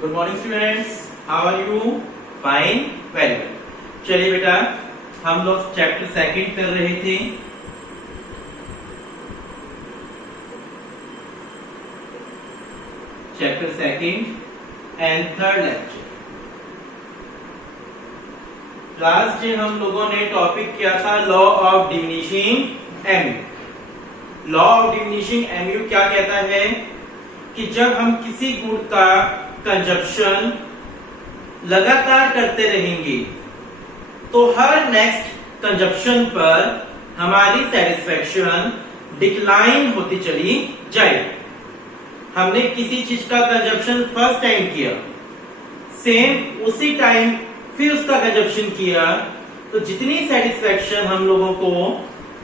Good morning students, how are you? Fine, very good. चलिए बेटा, हम लोग चैप्टर सेकंड कर रहे थे। Chapter second and third lecture. Last day हम लोगों ने टॉपिक किया था law of diminishing MU. Law of diminishing MU क्या कहता है कि जब हम किसी गुण का कंजप्शन लगातार करते रहेंगे तो हर नेक्स्ट कंजप्शन पर हमारी सेटिस्फेक्शन डिक्लाइन होती चली जाएगी। हमने किसी चीज का कंजप्शन फर्स्ट टाइम किया, सेम उसी टाइम फिर उसका कंजप्शन किया, तो जितनी सेटिस्फेक्शन हम लोगों को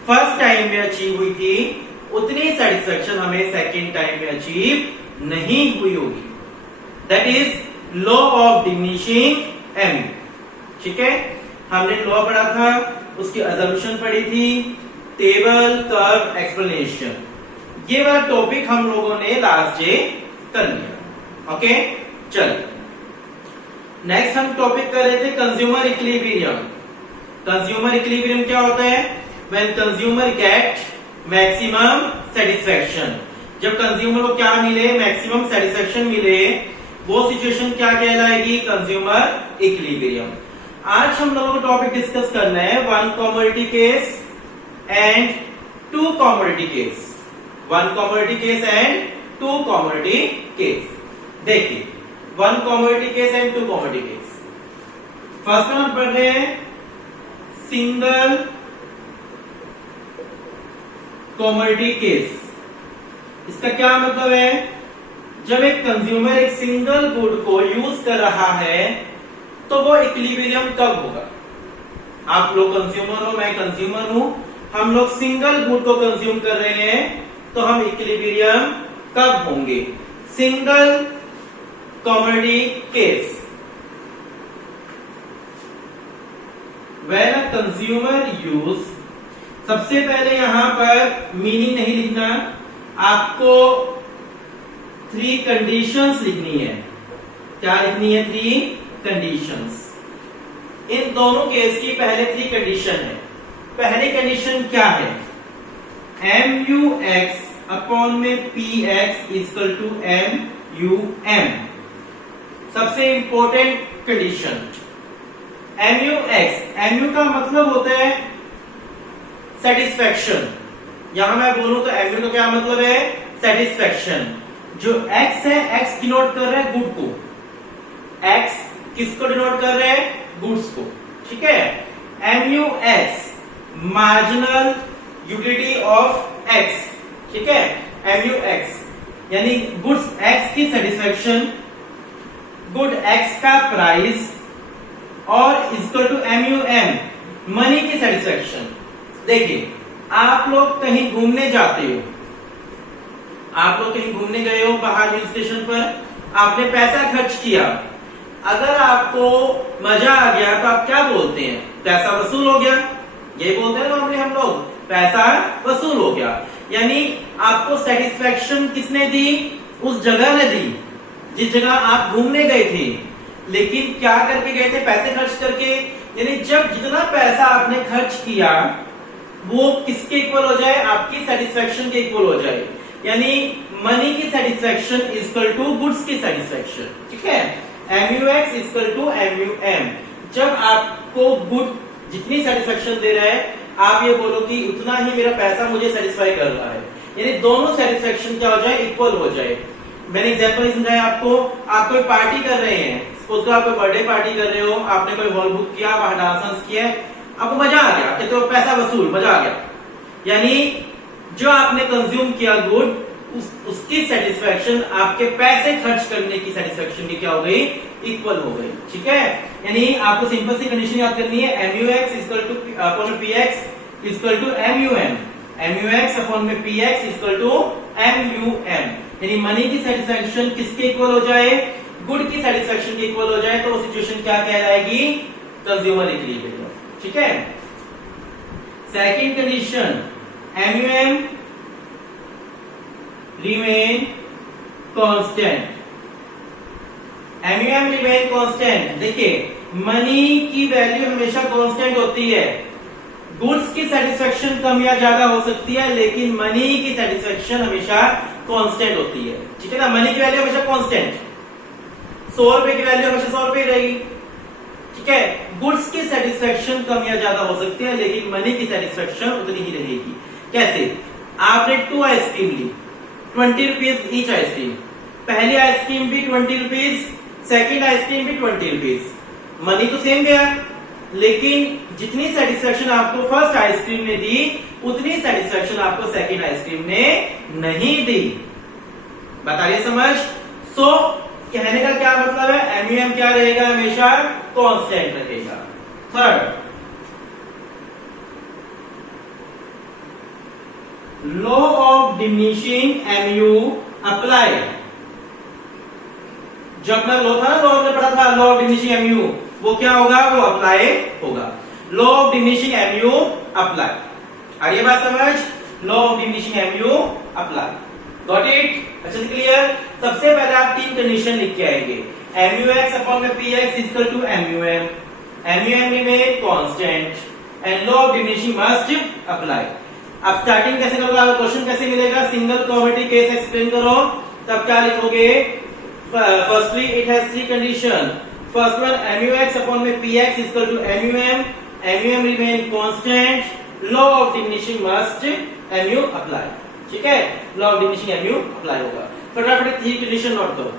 फर्स्ट टाइम में अचीव हुई थी उतनी सेटिस्फेक्शन हमें सेकेंड टाइम में अचीव नहीं हुई होगी। That is law of diminishing MU. ठीक है, हमने लॉ पढ़ा था, उसकी अजम्पशन पढ़ी थी, टेबल, कर्व, एक्सप्लेनेशन। ये वाला टॉपिक हम लोगों ने लास्ट डे कर लिया। ओके, चलिए नेक्स्ट हम टॉपिक कर रहे थे कंज्यूमर इक्विलिब्रियम। कंज्यूमर इक्विलिब्रियम क्या होता है? When consumer get maximum satisfaction. जब कंज्यूमर को क्या मिले? मैक्सिमम सेटिस्फेक्शन मिले, वो सिचुएशन क्या कहलाएगी? Consumer equilibrium. आज हम लोगों को टॉपिक डिस्कस करना है one commodity case and two commodity case. One commodity case and two commodity case. देखिए, one commodity case and two commodity case. First हम पढ़ रहे हैं सिंगल कमोडिटी केस। इसका क्या मतलब है? जब एक कंज्यूमर एक सिंगल गुड को यूज कर रहा है तो वो इक्विलिब्रियम कब होगा? आप लोग कंज्यूमर हो, मैं कंज्यूमर हूं, हम लोग सिंगल गुड को कंज्यूम कर रहे हैं, तो हम इक्विलिब्रियम कब होंगे? Single commodity case. When a consumer use, सबसे पहले यहां पर मीनिंग नहीं लिखना, आपको 3 कंडीशंस लिखनी है। क्या लिखनी है? 3 कंडीशंस। इन दोनों केस की पहले 3 कंडीशन है। पहली कंडीशन क्या है? MUX अपॉन में PX इक्वल टू MUM। सबसे इंपॉर्टेंट कंडीशन MUX। MU का मतलब होता है सेटिस्फेक्शन। यहां मैं बोलूं तो MU का क्या मतलब है? सेटिस्फेक्शन। जो X है, X डिनोट कर रहा है गुड को। X किसको डिनोट कर रहे हैं? गुड्स को। ठीक है। MUX marginal utility of X। ठीक है, MUX यानी गुड्स X की सेटिस्फेक्शन, गुड X का प्राइस, और इक्वल टू MUM मनी की सेटिस्फेक्शन। देखिए, आप लोग कहीं घूमने जाते हो, आप लोग कहीं घूमने गए हो बाहर हिल स्टेशन पर, आपने पैसा खर्च किया, अगर आपको मजा आ गया तो आप क्या बोलते हैं? पैसा वसूल हो गया। ये बोलते हैं नॉर्मली हम लोग, पैसा वसूल हो गया। यानी आपको सेटिस्फेक्शन किसने दी? उस जगह ने दी जिस जगह आप घूमने गए थे। लेकिन क्या करके गए थे? पैसे खर्च करके। यानी जब जितना पैसा आपने खर्च किया वो किसके इक्वल हो जाए? आपकी सेटिस्फेक्शन के इक्वल हो जाए। यानी मनी की सेटिस्फेक्शन इक्वल टू गुड्स की सेटिस्फेक्शन। ठीक है, MUX इक्वल टू MUM। जब आपको गुड जितनी सेटिस्फेक्शन दे रहा है, आप ये बोलो कि उतना ही मेरा पैसा मुझे सेटिस्फाई कर रहा है, यानी दोनों सेटिस्फेक्शन क्या हो जाए? इक्वल हो जाए। मैंने एग्जांपल समझाया आपको। आप कोई पार्टी कर रहे हैं, सपोज आप कोई बर्थडे पार्टी कर रहे हो, आपने कोई हॉल बुक किया, वहां डांस किया, आपको मजा आ गया, कहते हो पैसा वसूल, मजा आ गया। यानी जो आपने कंज्यूम किया गुड, उसकी सेटिस्फेक्शन आपके पैसे खर्च करने की सेटिस्फेक्शन की क्या हो गई? इक्वल हो गई। ठीक है, यानी आपको सिंपल सी कंडीशन याद करनी है, MUX equal to upon PX equal to MUM। MUX upon में PX इक्वल टू MUM। यानी मनी की सेटिस्फेक्शन किसके इक्वल हो जाए? गुड की सेटिस्फेक्शन के इक्वल हो जाए, तो वो सिचुएशन क्या कहलाएगी? Consumer equilibrium. ठीक है। Second condition, MUM remain constant MUM remain constant. देखिए मनी की वैल्यू हमेशा कांस्टेंट होती है। गुड्स की सेटिस्फेक्शन कम या ज्यादा हो सकती है, लेकिन मनी की सेटिस्फेक्शन हमेशा कांस्टेंट होती है। ठीक है ना, मनी की वैल्यू हमेशा कांस्टेंट, 100 रुपए की वैल्यू हमेशा 100 रुपए रहेगी। ठीक है, गुड्स की सेटिस्फेक्शन कम या ज्यादा हो सकती है, लेकिन मनी की सेटिस्फेक्शन उतनी ही रहेगी। कैसे? आपने 2 आइसक्रीम ली, 20 रुपीज ईच आइसक्रीम। पहली आइसक्रीम भी 20 रुपीज, सेकेंड आइसक्रीम भी 20 रुपीज। मनी तो सेम गया, लेकिन जितनी सेटिस्फेक्शन आपको फर्स्ट आइसक्रीम ने दी, उतनी सेटिस्फेक्शन आपको सेकेंड आइसक्रीम ने नहीं दी। बताइए समझ? सो कहने का क्या मतलब है, MUM क्या रहेगा? हमेशा कांस्टेंट रहेगा। Third, law of diminishing MU apply. जो अपना लॉ था ना, लॉ हमने पढ़ा था, लॉ ऑफ डिमिनिशिंग MU, वो क्या होगा? वो अप्लाई होगा। Law of diminishing MU apply. आ रही है बात समझ? Law of diminishing MU apply. Got it? अच्छे से क्लियर? सबसे पहले आप 3 कंडीशन लिख के आएंगे। MUX अपॉन में PX equal to MUM, MUM remain constant and law of diminishing must apply. अब स्टार्टिंग कैसे करोगे? क्वेश्चन कैसे मिलेगा? सिंगल प्रोबेबिलिटी केस एक्सप्लेन करो। तब क्या लिखोगे? Firstly it has 3 condition. First one, MUX upon में PX equal to MUM, MUM remain constant, law of diminishing must MU apply. ठीक है, law of diminishing MU apply होगा। फटाफट 3 कंडीशन नोट करो।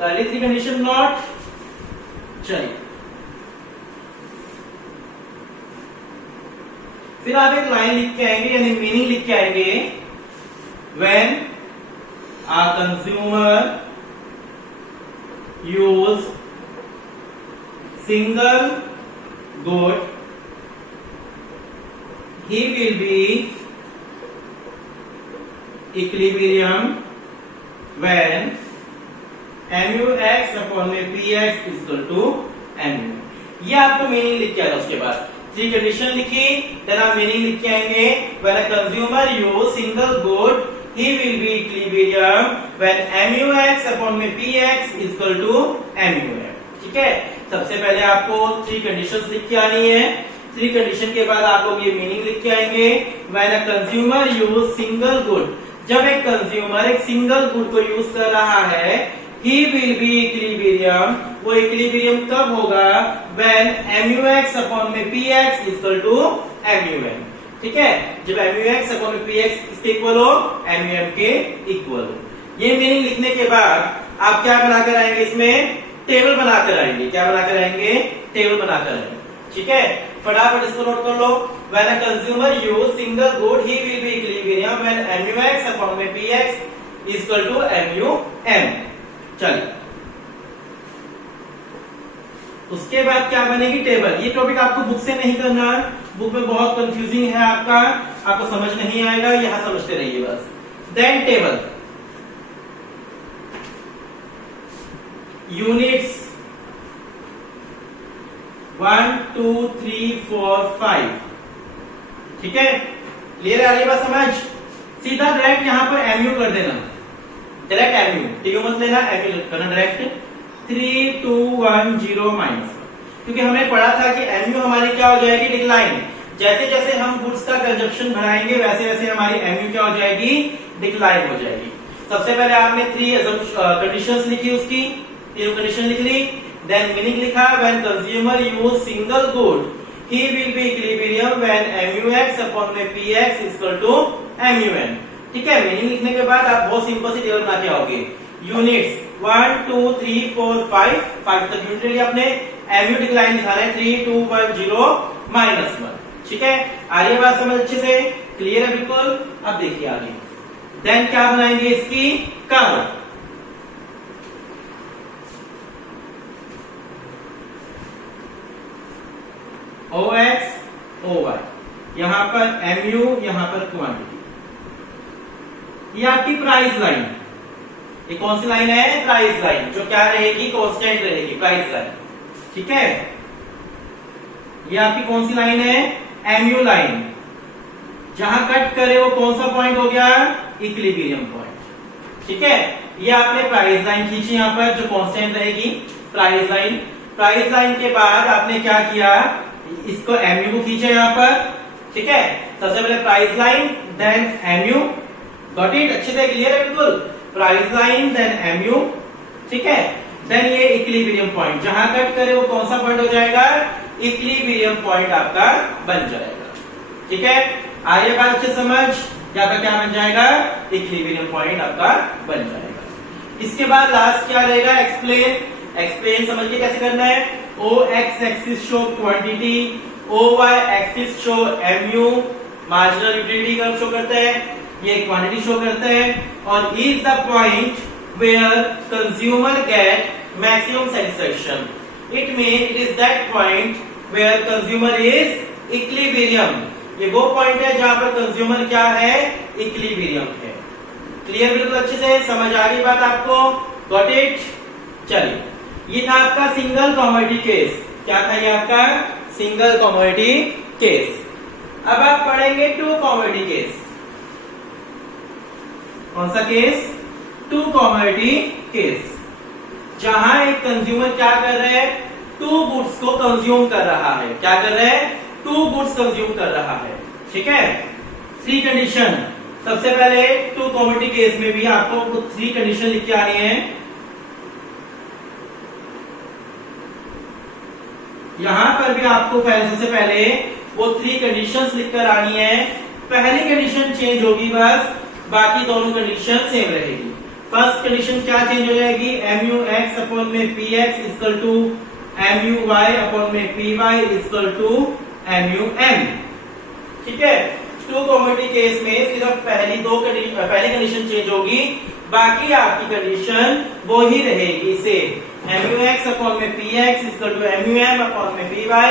पहली 3 कंडीशन नॉट। चलिए फिर आप एक लाइन लिख के आएंगे, यानी मीनिंग लिख के आएंगे। When a consumer use single good, he will be equilibrium when MUX upon में PX इक्वल टू MU। ये आपको मीनिंग लिख के आएगा। उसके बाद 3 कंडीशन लिखी, देन आप मीनिंग लिख के आएंगे। When a consumer use single good, he will be equilibrium when MUX upon में PX इक्वल टू MUM। ठीक है, सबसे पहले आपको 3 कंडीशंस लिख के आनी है। 3 कंडीशन के बाद आप लोग ये मीनिंग लिख के आएंगे। When a consumer use single good, जब एक कंज्यूमर एक सिंगल गुड को यूज कर रहा है, he will be equilibrium, वो इक्विलिब्रियम कब होगा? when MUX अपॉन में PX इक्वल टू MUM। ठीक है, जब MUX अपॉन में PX इसके इक्वल हो, MUM के इक्वल हो। ये मीनिंग लिखने के बाद आप क्या बनाकर आएंगे? इसमें टेबल बनाकर आएंगे। क्या बनाकर आएंगे? टेबल बनाकर आएंगे। ठीक है, फटाफट इसको नोट कर लो। when a consumer use single good, he will be equilibrium when MUX upon में PX इक्वल टू MUM। चलिए उसके बाद क्या बनेगी? टेबल। ये टॉपिक आपको बुक से नहीं करना है, बुक में बहुत कंफ्यूजिंग है आपका, आपको समझ नहीं आएगा, यहां समझते रहिए बस। Then table, units 1 2 3 4 5। ठीक है, क्लियर आ रही है बात समझ? सीधा डायरेक्ट यहां पर MU कर देना, डायरेक्ट MU, TU मत लेना, MU करना डायरेक्ट। 3 2 1 0 माइनस, क्योंकि हमने पढ़ा था कि MU हमारी क्या हो जाएगी? डिक्लाइन। जैसे जैसे हम गुड्स का कंजप्शन बढ़ाएंगे, वैसे वैसे हमारी MU क्या हो जाएगी? डिक्लाइन हो जाएगी। सबसे पहले आपने 3 कंडीशंस लिखी, उसकी 3 कंडीशन लिख ली। देन मीनिंग लिखा, when consumer use single good, he will be equilibrium when MUX upon में PX इक्वल टू MUM। ठीक है, मीनिंग लिखने के बाद आप बहुत सिंपल सी टेबल बना के आओगे। यूनिट्स 1 2 3 4 5 तक यूनिट लिया आपने। MU डिक्लाइन दिखाना है 3 2 1 0 -1। ठीक है, आ रही है बात समझ अच्छे से? क्लियर है बिल्कुल? अब देखिए आगे देन क्या बनाएंगे इसकी कर्व। OX OY, यहां पर MU, यहां पर क्वांटिटी। ये आपकी प्राइस लाइन, ये कौन सी लाइन है? प्राइस लाइन, जो क्या रहेगी? कांस्टेंट रहेगी, प्राइस लाइन। ठीक है, ये आपकी कौन सी लाइन है? MU line. जहां कट करे वो कौन सा पॉइंट हो गया? Equilibrium point. ठीक है, ये आपने प्राइस लाइन खींची यहां पर, जो कांस्टेंट रहेगी, प्राइस लाइन। प्राइस लाइन के बाद आपने क्या किया? इसको MU को खींचा यहां पर। ठीक है, सबसे पहले price line, then MU। Got it? अच्छे से क्लियर है बिल्कुल? Price line then MU। ठीक है, देन ये इक्विलिब्रियम पॉइंट, जहां कट करे वो कौन सा पॉइंट हो जाएगा? इक्विलिब्रियम पॉइंट आपका बन जाएगा। ठीक है, आइए बात अच्छे समझ, क्या का क्या बन जाएगा? इक्विलिब्रियम पॉइंट आपका बन जाएगा। इसके बाद लास्ट क्या रहेगा? एक्सप्लेन। एक्सप्लेन समझ के कैसे करना है? OX axis show quantity, OY axis show MU, marginal utility curve show करता है, ये क्वांटिटी शो करता है, और is the point where consumer get maximum satisfaction. It mean it is that point where consumer is equilibrium. ये वो पॉइंट है जहां पर कंज्यूमर क्या है? इक्विलिब्रियम है। क्लियर? बिल्कुल अच्छे से समझ आ गई बात आपको? Got it? चलिए, ये था आपका सिंगल कमोडिटी केस। क्या था ये आपका? Single commodity case. अब आप पढ़ेंगे टू कमोडिटी केस। कौन सा केस? टू कमोडिटी केस, जहां एक कंज्यूमर क्या कर रहा है? टू गुड्स को कंज्यूम कर रहा है। क्या कर रहा है? टू गुड्स कंज्यूम कर रहा है। ठीक है, थ्री कंडीशन। सबसे पहले टू कमोडिटी केस में भी आपको थ्री कंडीशन लिख के आनी है। यहां पर भी आपको सबसे पहले वो थ्री कंडीशंस लिखकर आनी है। पहली कंडीशन चेंज होगी बस, बाकी दोनों कंडीशन सेम रहेगी। फर्स्ट कंडीशन क्या चेंज हो जाएगी? MUX अपॉन में PX equal to MUY upon में PY इक्वल टू MUM। ठीक है, टू कमोडिटी केस में सिर्फ पहली कंडीशन चेंज होगी, बाकी आपकी कंडीशन वो ही रहेगी सेम। MUX अपॉन में PX equal to MUM upon में PY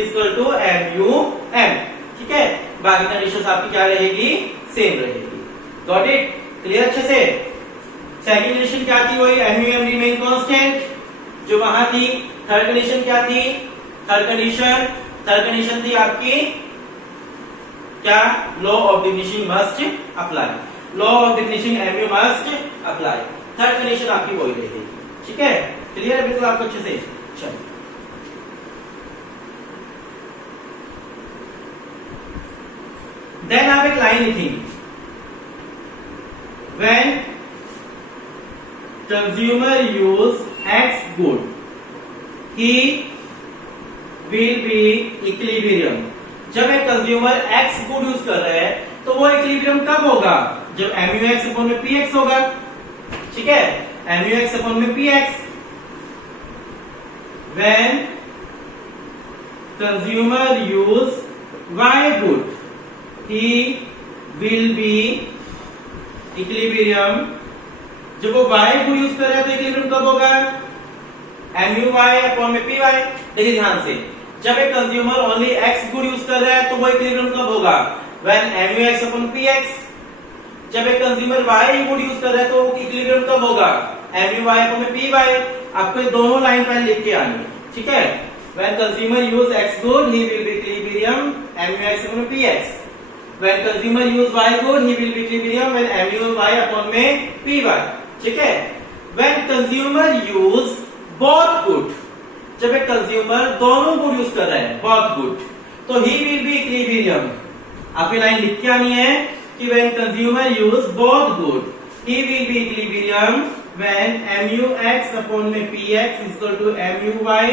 इक्वल टू MUM। ठीक है, बाकी कंडीशन आपकी क्या रहेगी? सेम रहेगी। Got it? क्लियर अच्छे से? सेकंड कंडीशन क्या थी? वही MUM रिमेन कांस्टेंट जो वहां थी। थर्ड कंडीशन क्या थी? थर्ड कंडीशन थी आपकी क्या? Law of diminishing must apply. Law of diminishing MU must apply. Third condition आपकी वही रहेगी। ठीक है, क्लियर है बिल्कुल आपको अच्छे से? चलिए, देन आप एक लाइन लिखेंगे। When consumer use X good, he will be equilibrium। जब एक कंज्यूमर X गुड यूज कर रहा है तो वो इक्विलिब्रियम कब होगा? जब MUX अपॉन में PX होगा। ठीक है, MUX अपॉन में PX। When consumer use Y good, he will be equilibrium. जब वो Y गुड यूज कर रहा है तो इक्विलिब्रियम कब होगा? MUY अपॉन में PY। देखिए ध्यान से, जब एक consumer only X good use कर रहा है तो वो इक्विलिब्रियम कब होगा? When MUX upon PX। जब एक कंज्यूमर Y गुड यूज कर रहा है तो इक्विलिब्रियम कब होगा? MUY अपॉन में PY। आपको ये दोनों लाइन पहले लिख के आनी है। ठीक है, When consumer use X good, he will be equilibrium MUX upon PX. When consumer use Y good, he will be equilibrium when MUY upon में PY. ठीक है, When consumer use both good, जब एक कंज्यूमर दोनों good use कर रहा है, both good, तो he will be equilibrium। आपकी लाइन लिख के आनी है कि when consumer use both good, he will be equilibrium when MUX upon में PX is equal to MUY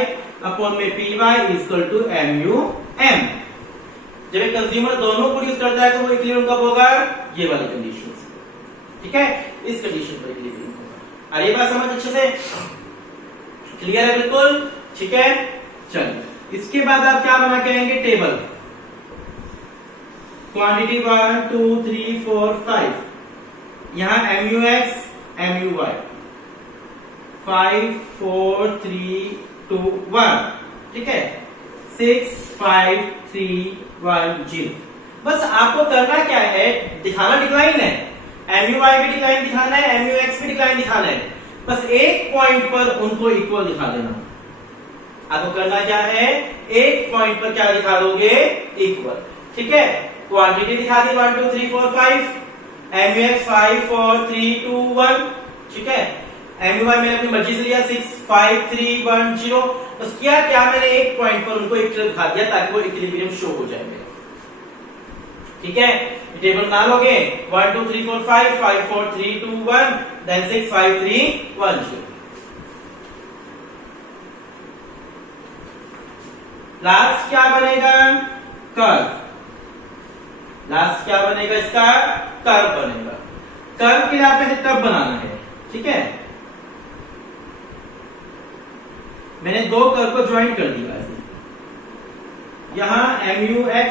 upon में PY इक्वल टू MUM। जब एक कंज्यूमर दोनों को यूज करता है तो वो इक्विलिब्रियम कब होगा? ये वाली कंडीशन। ठीक है, इस कंडीशन पर इक्विलिब्रियम होगा। अरे बात समझ अच्छे से? क्लियर है बिल्कुल? ठीक है, चलिए इसके बाद आप क्या बना के आएंगे? टेबल। क्वांटिटी 1 2 3 4 5 यहाँ MUX MUY 5 4 3 2 1, ठीक है, 6 5 3 1 0। बस आपको करना क्या है, दिखाना डिक्लाइन है, MUY भी डिक्लाइन दिखाना है, MUX भी डिक्लाइन दिखाना है, बस एक पॉइंट पर उनको इक्वल दिखा देना। आपको करना क्या है, एक पॉइंट पर क्या दिखा दोगे, इक्वल, ठीक है। क्वांटिटी दिखा दी 1 2 3 4 5, MUX 5 4 3 2 1, ठीक है। MUY मैंने अपनी मर्जी से लिया 6 5 3 1 0। बस किया क्या, मैंने एक पॉइंट पर उनको इक्वल दिखा दिया ताकि वो इक्विलिब्रियम शो हो जाए मेरा, ठीक है। टेबल बना लोगे 1 2 3 4 5 5 4 3 2 1 देन 6 5 3 1 0। लास्ट क्या बनेगा, कर्व। लास्ट क्या बनेगा, इसका कर्व बनेगा। कर्व के लिए आपको टब बनाना है, ठीक है। मैंने दो कर्व को ज्वाइन कर दिया ऐसे, यहां MUX,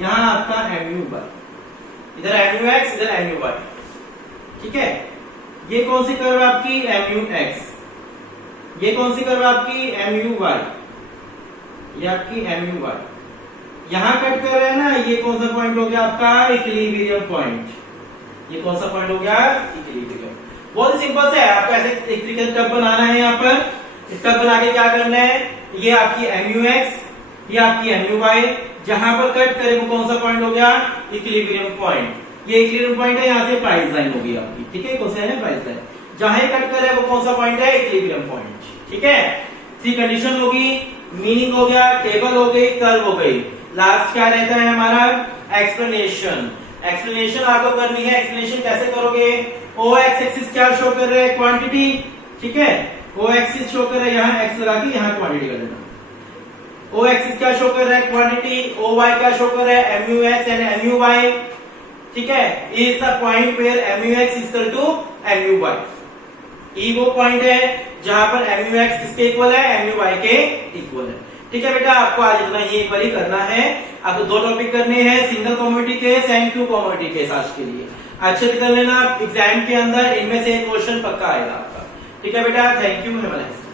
यहां आपका MUY, इधर MUX इधर MUY, ठीक है। ये कौन सी कर्व आपकी, MUX। ये कौन सी कर्व आपकी, MUY, ये आपकी MUY। यहां कट कर रहे हैं ना, ये कौन सा पॉइंट हो गया आपका, इक्विलिब्रियम पॉइंट। ये कौन सा पॉइंट हो गया, इक्विलिब्रियम। बहुत ही सिंपल से है, आपको ऐसे एक तरीके से टब बनाना है। यहाँ पर टब बना के क्या करना है, ये आपकी MUX, ये आपकी MUY, जहां पर कट करे वो कौन सा पॉइंट हो गया, इक्विलिब्रियम पॉइंट। ये इक्विलिब्रियम पॉइंट है, यहाँ से प्राइस लाइन होगी आपकी, ठीक है। कौन सा है, प्राइस लाइन। जहां कट करे वो कौन सा पॉइंट है, इक्विलिब्रियम पॉइंट, ठीक है। थ्री कंडीशन होगी, मीनिंग हो गया, टेबल हो गई, कर्व हो गई। लास्ट क्या रहता है हमारा, एक्सप्लेनेशन। एक्सप्लेनेशन आपको करनी है। एक्सप्लेनेशन कैसे करोगे, ओ एक्सिस क्या शो कर रहे हैं, क्वांटिटी, ठीक है। ओ एक्सिस शो कर रहे हैं, यहाँ एक्स लगा के यहाँ क्वांटिटी कर देना। ओ एक्सिस क्या शो कर रहा है, क्वांटिटी। ओ वाई क्या शो कर रहा है, MUX एंड MUY, ठीक है। Is the point where MUX is equal to MUY। ई वो पॉइंट है जहां पर MUX किसके इक्वल है, MUY के इक्वल है, ठीक है बेटा। आपको आज इतना ही एक बार ही करना है। आपको दो टॉपिक करने हैं, single commodity case and two commodity case आज के लिए। अच्छे से कर लेना, एग्जाम के अंदर इनमें से एक क्वेश्चन पक्का आएगा आपका, ठीक है बेटा। Thank you, have a nice day.